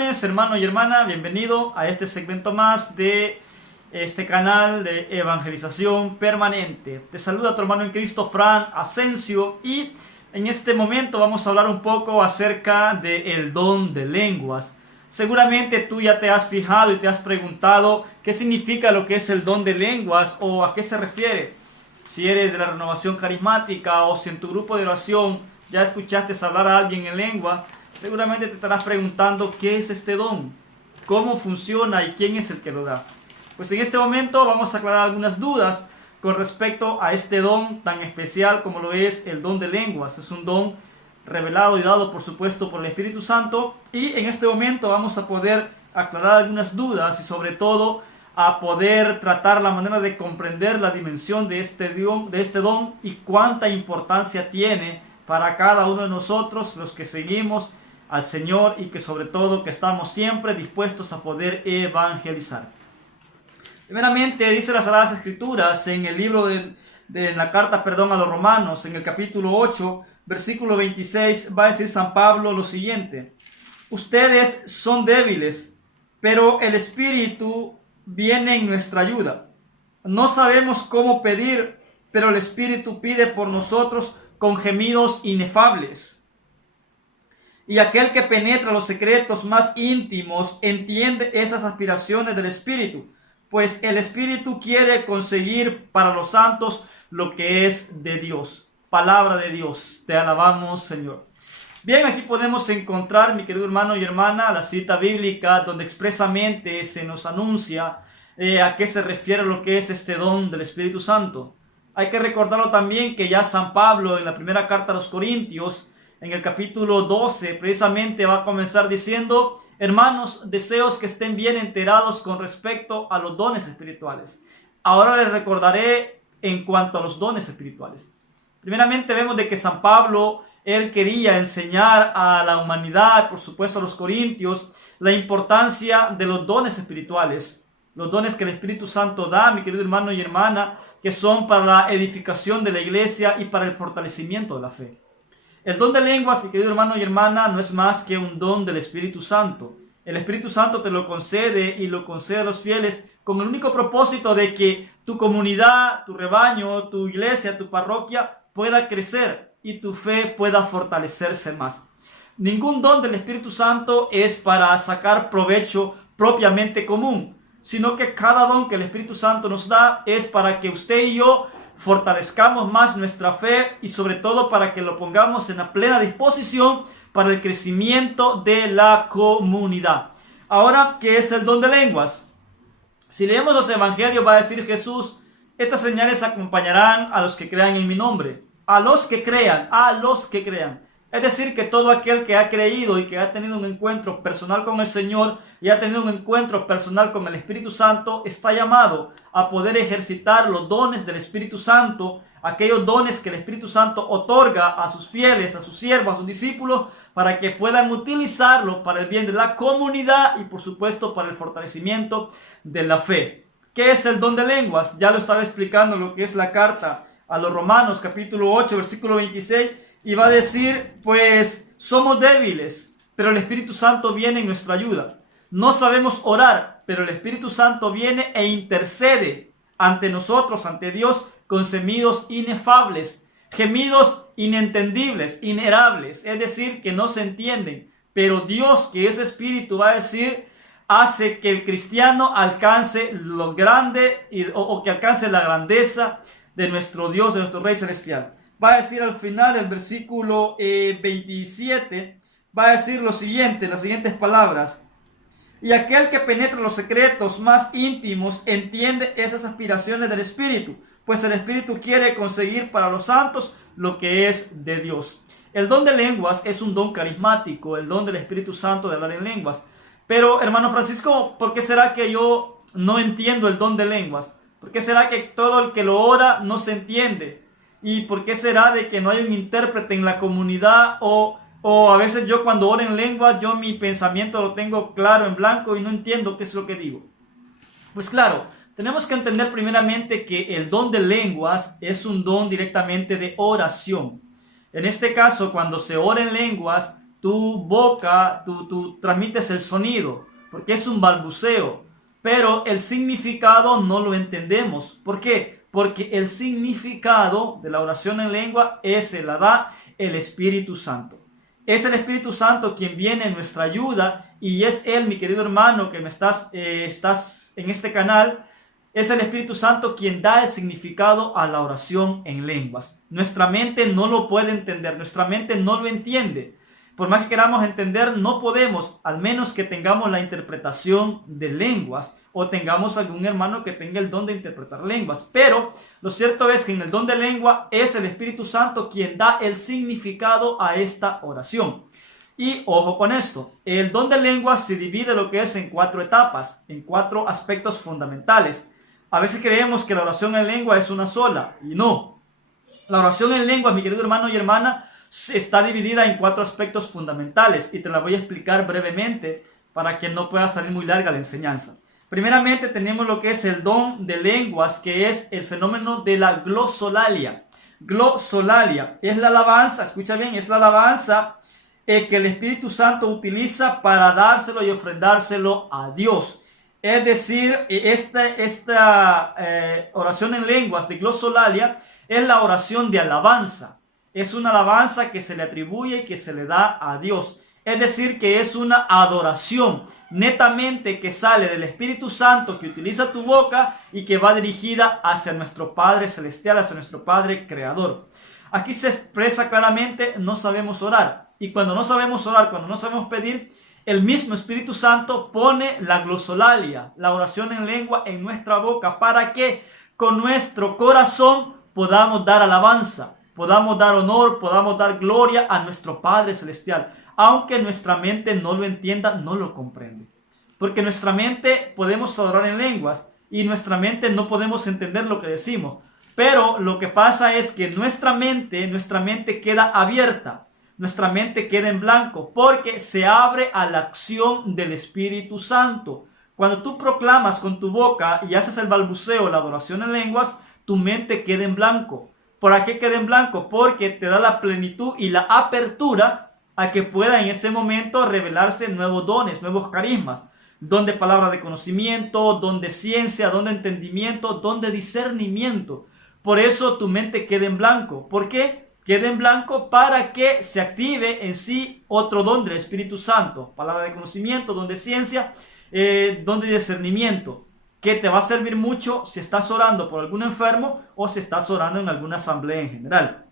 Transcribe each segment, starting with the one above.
Bendiciones, hermano y hermana, bienvenido a este segmento más de este canal de evangelización permanente. Te saluda tu hermano en Cristo, Fran Asensio, y en este momento vamos a hablar un poco acerca del don de lenguas. Seguramente tú ya te has fijado y te has preguntado qué significa lo que es el don de lenguas o a qué se refiere. Si eres de la renovación carismática o si en tu grupo de oración ya escuchaste hablar a alguien en lengua, seguramente te estarás preguntando qué es este don, cómo funciona y quién es el que lo da. Pues en este momento vamos a aclarar algunas dudas con respecto a este don tan especial como lo es el don de lenguas. Es un don revelado y dado por supuesto por el Espíritu Santo, y en este momento vamos a poder aclarar algunas dudas y sobre todo a poder tratar la manera de comprender la dimensión de este don y cuánta importancia tiene para cada uno de nosotros, los que seguimos al Señor y que sobre todo que estamos siempre dispuestos a poder evangelizar. Primeramente dice las Sagradas Escrituras en el libro de la carta a los Romanos, en el capítulo 8, versículo 26, va a decir San Pablo lo siguiente: ustedes son débiles, pero el Espíritu viene en nuestra ayuda. No sabemos cómo pedir, pero el Espíritu pide por nosotros con gemidos inefables. Y aquel que penetra los secretos más íntimos entiende esas aspiraciones del Espíritu, pues el Espíritu quiere conseguir para los santos lo que es de Dios. Palabra de Dios, te alabamos, Señor. Bien, aquí podemos encontrar, mi querido hermano y hermana, la cita bíblica donde expresamente se nos anuncia a qué se refiere lo que es este don del Espíritu Santo. Hay que recordarlo también que ya San Pablo en la primera carta a los Corintios, en el capítulo 12, precisamente va a comenzar diciendo: hermanos, deseos que estén bien enterados con respecto a los dones espirituales. Ahora les recordaré en cuanto a los dones espirituales. Primeramente vemos de que San Pablo, él quería enseñar a la humanidad, por supuesto a los corintios, la importancia de los dones espirituales. Los dones que el Espíritu Santo da, mi querido hermano y hermana, que son para la edificación de la iglesia y para el fortalecimiento de la fe. El don de lenguas, mi querido hermano y hermana, no es más que un don del Espíritu Santo. El Espíritu Santo te lo concede y lo concede a los fieles con el único propósito de que tu comunidad, tu rebaño, tu iglesia, tu parroquia pueda crecer y tu fe pueda fortalecerse más. Ningún don del Espíritu Santo es para sacar provecho propiamente común, sino que cada don que el Espíritu Santo nos da es para que usted y yo fortalezcamos más nuestra fe y sobre todo para que lo pongamos en la plena disposición para el crecimiento de la comunidad. Ahora, ¿qué es el don de lenguas? Si leemos los evangelios, va a decir Jesús: estas señales acompañarán a los que crean en mi nombre. A los que crean. Es decir, que todo aquel que ha creído y que ha tenido un encuentro personal con el Señor y ha tenido un encuentro personal con el Espíritu Santo está llamado a poder ejercitar los dones del Espíritu Santo, aquellos dones que el Espíritu Santo otorga a sus fieles, a sus siervos, a sus discípulos, para que puedan utilizarlo para el bien de la comunidad y por supuesto para el fortalecimiento de la fe. ¿Qué es el don de lenguas? Ya lo estaba explicando lo que es la carta a los Romanos, capítulo 8, versículo 26, y va a decir, pues somos débiles, pero el Espíritu Santo viene en nuestra ayuda. No sabemos orar, pero el Espíritu Santo viene e intercede ante nosotros, ante Dios, con gemidos inefables, gemidos inentendibles, inerables, es decir, que no se entienden. Pero Dios, que es Espíritu, va a decir, hace que el cristiano alcance lo grande o que alcance la grandeza de nuestro Dios, de nuestro Rey Celestial. Va a decir al final del versículo 27, va a decir lo siguiente, las siguientes palabras: y aquel que penetra los secretos más íntimos entiende esas aspiraciones del Espíritu, pues el Espíritu quiere conseguir para los santos lo que es de Dios. El don de lenguas es un don carismático, el don del Espíritu Santo de hablar en lenguas. Pero, hermano Francisco, ¿por qué será que yo no entiendo el don de lenguas? ¿Por qué será que todo el que lo ora no se entiende? ¿Y por qué será de que no hay un intérprete en la comunidad? O a veces yo cuando oro en lengua, yo mi pensamiento lo tengo claro en blanco y no entiendo qué es lo que digo. Pues claro, tenemos que entender primeramente que el don de lenguas es un don directamente de oración. En este caso, cuando se ora en lenguas, tu boca, tú transmites el sonido, porque es un balbuceo, pero el significado no lo entendemos. ¿Por qué? Porque el significado de la oración en lengua se la da el Espíritu Santo. Es el Espíritu Santo quien viene en nuestra ayuda, y es Él, mi querido hermano, que me estás en este canal. Es el Espíritu Santo quien da el significado a la oración en lenguas. Nuestra mente no lo puede entender, nuestra mente no lo entiende. Por más que queramos entender, no podemos, al menos que tengamos la interpretación de lenguas o tengamos algún hermano que tenga el don de interpretar lenguas. Pero lo cierto es que en el don de lengua es el Espíritu Santo quien da el significado a esta oración. Y ojo con esto, el don de lenguas se divide lo que es en 4 etapas, en 4 aspectos fundamentales. A veces creemos que la oración en lengua es una sola, y no. La oración en lengua, mi querido hermano y hermana, está dividida en 4 aspectos fundamentales, y te la voy a explicar brevemente para que no pueda salir muy larga la enseñanza. Primeramente tenemos lo que es el don de lenguas, que es el fenómeno de la glosolalia. Glosolalia es la alabanza, escucha bien, es la alabanza que el Espíritu Santo utiliza para dárselo y ofrendárselo a Dios. Es decir, esta oración en lenguas de glosolalia es la oración de alabanza. Es una alabanza que se le atribuye y que se le da a Dios. Es decir, que es una adoración netamente que sale del Espíritu Santo, que utiliza tu boca y que va dirigida hacia nuestro Padre Celestial, hacia nuestro Padre Creador. Aquí se expresa claramente: no sabemos orar. Y cuando no sabemos orar, cuando no sabemos pedir, el mismo Espíritu Santo pone la glosolalia, la oración en lengua, en nuestra boca, para que con nuestro corazón podamos dar alabanza, podamos dar honor, podamos dar gloria a nuestro Padre Celestial, aunque nuestra mente no lo entienda, no lo comprende. Porque nuestra mente podemos adorar en lenguas y nuestra mente no podemos entender lo que decimos. Pero lo que pasa es que nuestra mente queda abierta. Nuestra mente queda en blanco porque se abre a la acción del Espíritu Santo. Cuando tú proclamas con tu boca y haces el balbuceo, la adoración en lenguas, tu mente queda en blanco. ¿Por qué queda en blanco? Porque te da la plenitud y la apertura a que pueda en ese momento revelarse nuevos dones, nuevos carismas. Don de palabra de conocimiento, don de ciencia, don de entendimiento, don de discernimiento. Por eso tu mente queda en blanco. ¿Por qué? Quede en blanco para que se active en sí otro don del Espíritu Santo. Palabra de conocimiento, don de ciencia, don de discernimiento, que te va a servir mucho si estás orando por algún enfermo o si estás orando en alguna asamblea en general.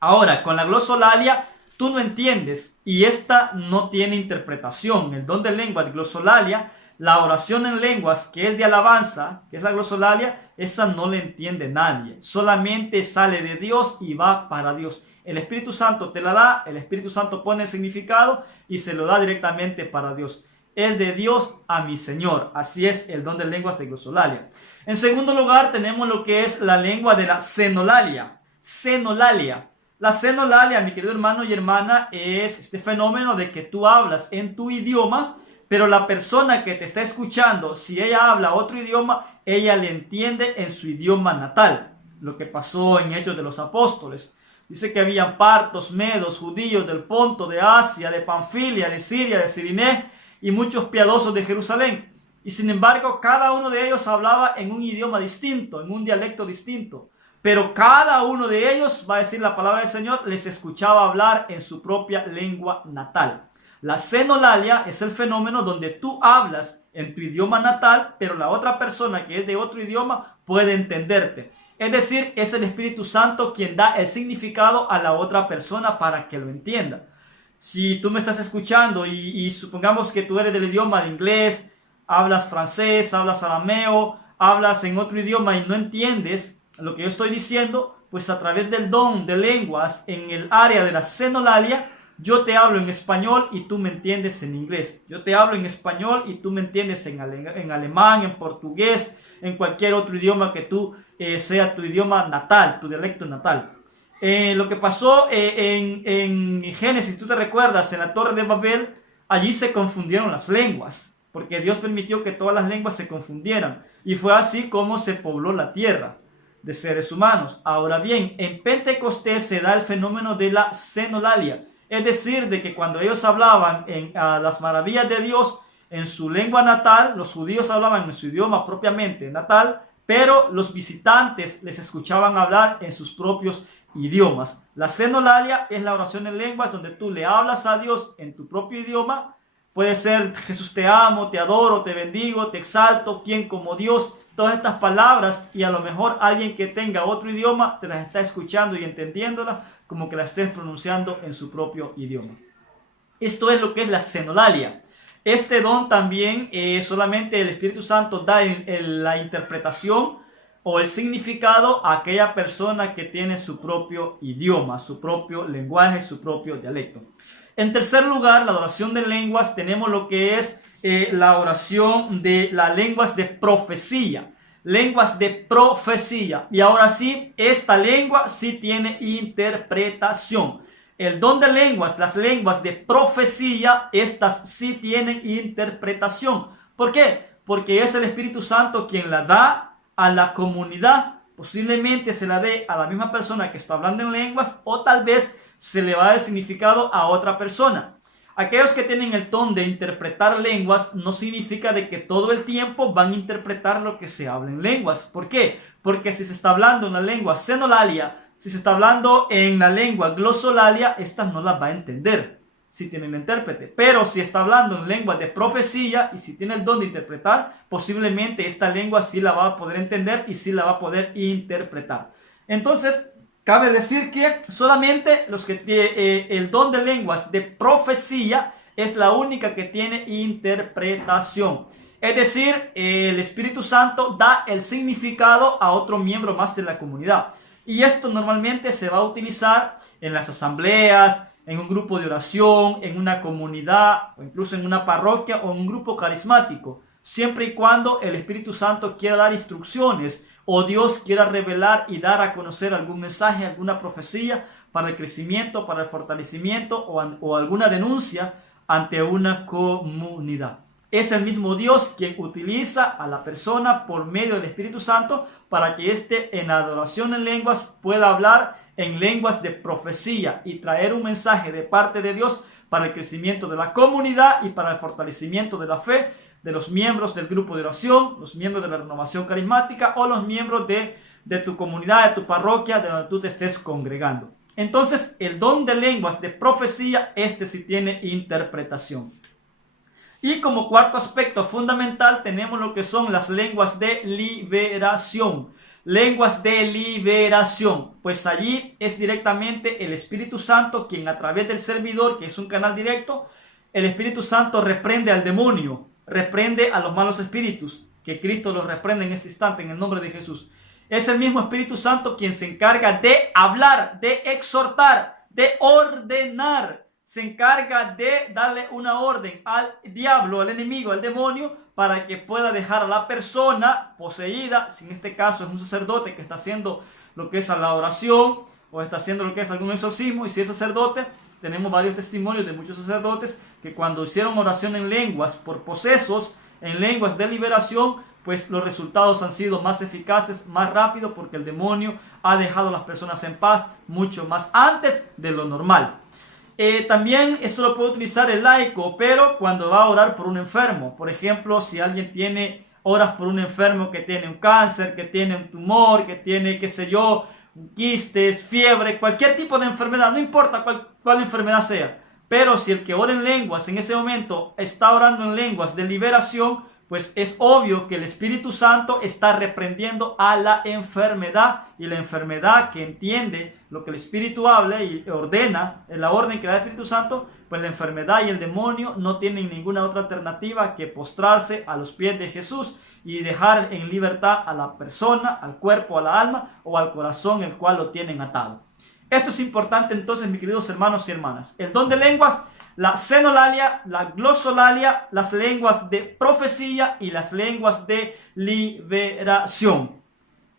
Ahora, con la glosolalia tú no entiendes y esta no tiene interpretación. El don de lengua de glosolalia, la oración en lenguas que es de alabanza, que es la glosolalia, esa no le entiende nadie. Solamente sale de Dios y va para Dios. El Espíritu Santo te la da, el Espíritu Santo pone el significado y se lo da directamente para Dios. Es de Dios a mi Señor. Así es el don de lenguas de glosolalia. En segundo lugar tenemos lo que es la lengua de la senolalia. Senolalia. La senolalia, mi querido hermano y hermana, es este fenómeno de que tú hablas en tu idioma, pero la persona que te está escuchando, si ella habla otro idioma, ella le entiende en su idioma natal. Lo que pasó en Hechos de los Apóstoles. Dice que habían partos, medos, judíos del Ponto, de Asia, de Panfilia, de Siria, de Cirinés y muchos piadosos de Jerusalén. Y sin embargo, cada uno de ellos hablaba en un idioma distinto, en un dialecto distinto. Pero cada uno de ellos, va a decir la palabra del Señor, les escuchaba hablar en su propia lengua natal. La senolalia es el fenómeno donde tú hablas en tu idioma natal, pero la otra persona que es de otro idioma puede entenderte. Es decir, es el Espíritu Santo quien da el significado a la otra persona para que lo entienda. Si tú me estás escuchando y supongamos que tú eres del idioma de inglés, hablas francés, hablas arameo, hablas en otro idioma y no entiendes lo que yo estoy diciendo, pues a través del don de lenguas en el área de la senolalia, yo te hablo en español y tú me entiendes en inglés. Yo te hablo en español y tú me entiendes en alemán, en portugués, en cualquier otro idioma que tú sea tu idioma natal, tu dialecto natal. Lo que pasó en Génesis, tú te recuerdas, en la Torre de Babel, allí se confundieron las lenguas, porque Dios permitió que todas las lenguas se confundieran. Y fue así como se pobló la tierra de seres humanos. Ahora bien, en Pentecostés se da el fenómeno de la senolalia. Es decir, de que cuando ellos hablaban las maravillas de Dios en su lengua natal, los judíos hablaban en su idioma propiamente natal, pero los visitantes les escuchaban hablar en sus propios idiomas. La xenolalia es la oración en lenguas donde tú le hablas a Dios en tu propio idioma. Puede ser Jesús te amo, te adoro, te bendigo, te exalto, quién como Dios. Todas estas palabras, y a lo mejor alguien que tenga otro idioma te las está escuchando y entendiéndolas como que las estés pronunciando en su propio idioma. Esto es lo que es la xenolalia. Este don también solamente el Espíritu Santo da la interpretación o el significado a aquella persona que tiene su propio idioma, su propio lenguaje, su propio dialecto. En tercer lugar, la adoración de lenguas, tenemos lo que es la oración de las lenguas de profecía. Lenguas de profecía. Y ahora sí, esta lengua sí tiene interpretación. El don de lenguas, las lenguas de profecía, estas sí tienen interpretación. ¿Por qué? Porque es el Espíritu Santo quien la da a la comunidad. Posiblemente se la dé a la misma persona que está hablando en lenguas, o tal vez se le va a dar el significado a otra persona. Aquellos que tienen el don de interpretar lenguas no significa de que todo el tiempo van a interpretar lo que se habla en lenguas. ¿Por qué? Porque si se está hablando en la lengua xenolalia, si se está hablando en la lengua glosolalia, estas no las va a entender si tienen intérprete. Pero si está hablando en lengua de profecía y si tiene el don de interpretar, posiblemente esta lengua sí la va a poder entender y sí la va a poder interpretar. Entonces, cabe decir que solamente los que tienen el don de lenguas de profecía es la única que tiene interpretación. Es decir, el Espíritu Santo da el significado a otro miembro más de la comunidad. Y esto normalmente se va a utilizar en las asambleas, en un grupo de oración, en una comunidad, o incluso en una parroquia o en un grupo carismático, siempre y cuando el Espíritu Santo quiera dar instrucciones o Dios quiera revelar y dar a conocer algún mensaje, alguna profecía para el crecimiento, para el fortalecimiento o alguna denuncia ante una comunidad. Es el mismo Dios quien utiliza a la persona por medio del Espíritu Santo para que éste en adoración en lenguas pueda hablar en lenguas de profecía y traer un mensaje de parte de Dios para el crecimiento de la comunidad y para el fortalecimiento de la fe de los miembros del grupo de oración, los miembros de la renovación carismática o los miembros de tu comunidad, de tu parroquia, de donde tú te estés congregando. Entonces, el don de lenguas de profecía, este sí tiene interpretación. Y como cuarto aspecto fundamental tenemos lo que son las lenguas de liberación. Lenguas de liberación. Pues allí es directamente el Espíritu Santo quien a través del servidor, que es un canal directo, el Espíritu Santo reprende al demonio, reprende a los malos espíritus, que Cristo los reprende en este instante en el nombre de Jesús. Es el mismo Espíritu Santo quien se encarga de hablar, de exhortar, de ordenar. Se encarga de darle una orden al diablo, al enemigo, al demonio, para que pueda dejar a la persona poseída, si en este caso es un sacerdote que está haciendo lo que es la oración, o está haciendo lo que es algún exorcismo, y si es sacerdote, tenemos varios testimonios de muchos sacerdotes que cuando hicieron oración en lenguas por posesos, en lenguas de liberación, pues los resultados han sido más eficaces, más rápido, porque el demonio ha dejado a las personas en paz mucho más antes de lo normal. También esto lo puede utilizar el laico, pero cuando va a orar por un enfermo. Por ejemplo, si alguien oras por un enfermo que tiene un cáncer, que tiene un tumor, que tiene, qué sé yo, quistes, fiebre, cualquier tipo de enfermedad, no importa cuál enfermedad sea. Pero si el que ora en lenguas en ese momento está orando en lenguas de liberación, pues es obvio que el Espíritu Santo está reprendiendo a la enfermedad, y la enfermedad que entiende lo que el Espíritu habla y ordena, en la orden que da el Espíritu Santo, pues la enfermedad y el demonio no tienen ninguna otra alternativa que postrarse a los pies de Jesús y dejar en libertad a la persona, al cuerpo, a la alma o al corazón el cual lo tienen atado. Esto es importante entonces, mis queridos hermanos y hermanas. El don de lenguas, la xenolalia, la glosolalia, las lenguas de profecía y las lenguas de liberación.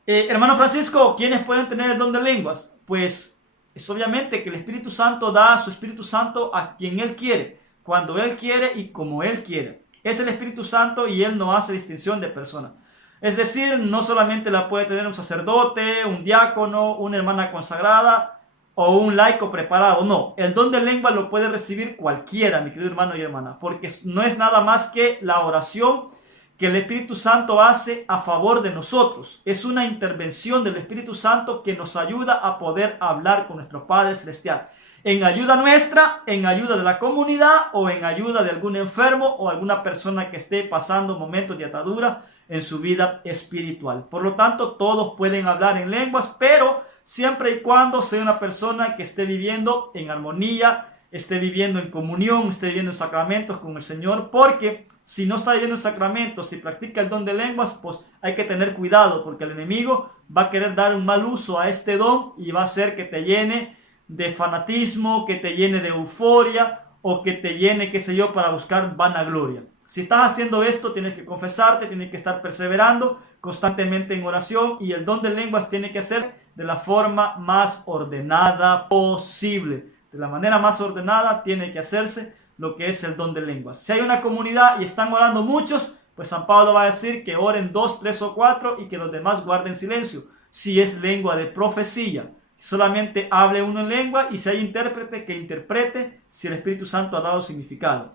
Hermano Francisco, ¿quiénes pueden tener el don de lenguas? Pues es obviamente que el Espíritu Santo da a su Espíritu Santo a quien Él quiere, cuando Él quiere y como Él quiere. Es el Espíritu Santo y Él no hace distinción de personas. Es decir, no solamente la puede tener un sacerdote, un diácono, una hermana consagrada, o un laico preparado. No, el don de lengua lo puede recibir cualquiera, mi querido hermano y hermana, porque no es nada más que la oración que el Espíritu Santo hace a favor de nosotros. Es una intervención del Espíritu Santo que nos ayuda a poder hablar con nuestro Padre Celestial. En ayuda nuestra, en ayuda de la comunidad o en ayuda de algún enfermo o alguna persona que esté pasando momentos de atadura en su vida espiritual. Por lo tanto, todos pueden hablar en lenguas, pero siempre y cuando sea una persona que esté viviendo en armonía, esté viviendo en comunión, esté viviendo en sacramentos con el Señor, porque si no está viviendo en sacramentos, si practica el don de lenguas, pues hay que tener cuidado, porque el enemigo va a querer dar un mal uso a este don y va a hacer que te llene de fanatismo, que te llene de euforia o que te llene, qué sé yo, para buscar vanagloria. Si estás haciendo esto, tienes que confesarte, tienes que estar perseverando constantemente en oración, y el don de lenguas tiene que ser de la forma más ordenada posible. De la manera más ordenada tiene que hacerse lo que es el don de lenguas. Si hay una comunidad y están orando muchos, pues San Pablo va a decir que oren 2, 3 o 4 y que los demás guarden silencio. Si es lengua de profecía, solamente hable uno en lengua, y si hay intérprete, que interprete si el Espíritu Santo ha dado significado.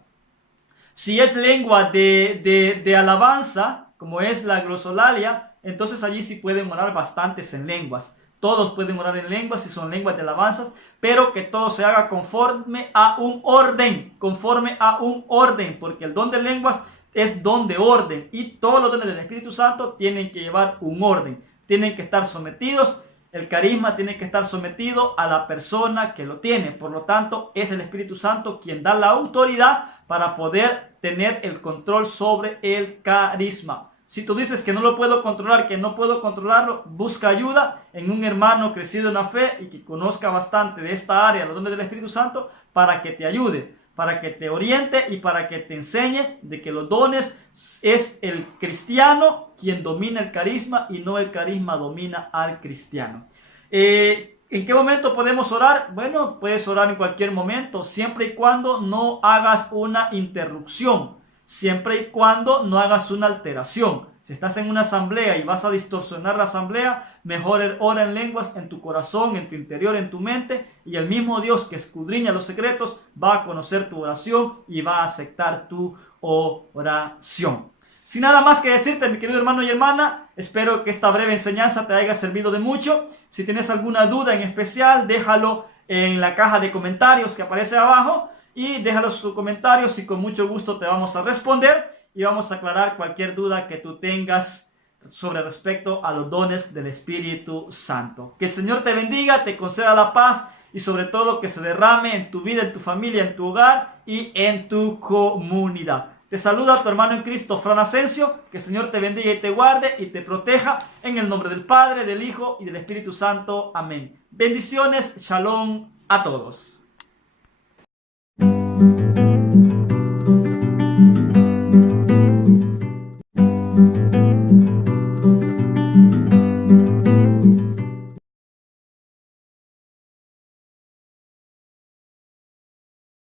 Si es lengua de alabanza, como es la glosolalia, entonces allí sí pueden orar bastantes en lenguas. Todos pueden orar en lenguas si son lenguas de alabanzas, pero que todo se haga conforme a un orden, porque el don de lenguas es don de orden, y todos los dones del Espíritu Santo tienen que llevar un orden, tienen que estar sometidos. El carisma tiene que estar sometido a la persona que lo tiene. Por lo tanto, es el Espíritu Santo quien da la autoridad para poder tener el control sobre el carisma. Si tú dices que no lo puedo controlar, que no puedo controlarlo, busca ayuda en un hermano crecido en la fe y que conozca bastante de esta área, los dones del Espíritu Santo, para que te ayude, para que te oriente y para que te enseñe de que los dones es el cristiano quien domina el carisma y no el carisma domina al cristiano. ¿En qué momento podemos orar? Bueno, puedes orar en cualquier momento, siempre y cuando no hagas una interrupción, siempre y cuando no hagas una alteración. Si estás en una asamblea y vas a distorsionar la asamblea, mejor ora en lenguas en tu corazón, en tu interior, en tu mente, y el mismo Dios que escudriña los secretos va a conocer tu oración y va a aceptar tu oración. Sin nada más que decirte, mi querido hermano y hermana, espero que esta breve enseñanza te haya servido de mucho. Si tienes alguna duda en especial, déjalo en la caja de comentarios que aparece abajo, y déjalos tus comentarios y con mucho gusto te vamos a responder y vamos a aclarar cualquier duda que tú tengas sobre respecto a los dones del Espíritu Santo. Que el Señor te bendiga, te conceda la paz y sobre todo que se derrame en tu vida, en tu familia, en tu hogar y en tu comunidad. Te saluda tu hermano en Cristo, Fran Asensio. Que el Señor te bendiga y te guarde y te proteja en el nombre del Padre, del Hijo y del Espíritu Santo. Amén. Bendiciones, shalom a todos.